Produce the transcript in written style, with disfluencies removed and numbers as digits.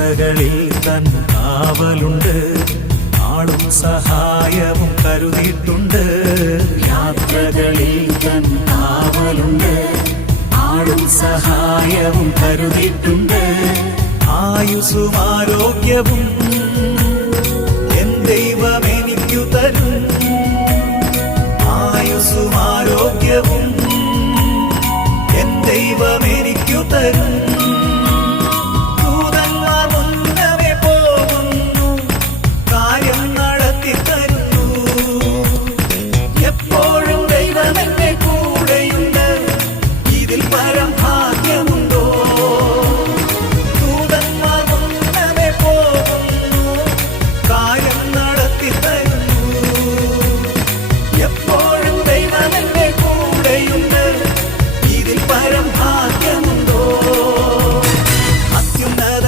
യാത്രകളിൽ തൻ കാവലുണ്ട്, ആളും സഹായവും കരുതിയിട്ടുണ്ട്. യാത്രകളിൽ തൻ കാവലുണ്ട്, ആളും സഹായവും കരുതിയിട്ടുണ്ട്. ആയുസ്സും ആരോഗ്യവും എൻ ദൈവം എനിക്കു തരും. ആയുസ്സും ആരോഗ്യവും എൻ ദൈവം എനിക്കു തരും.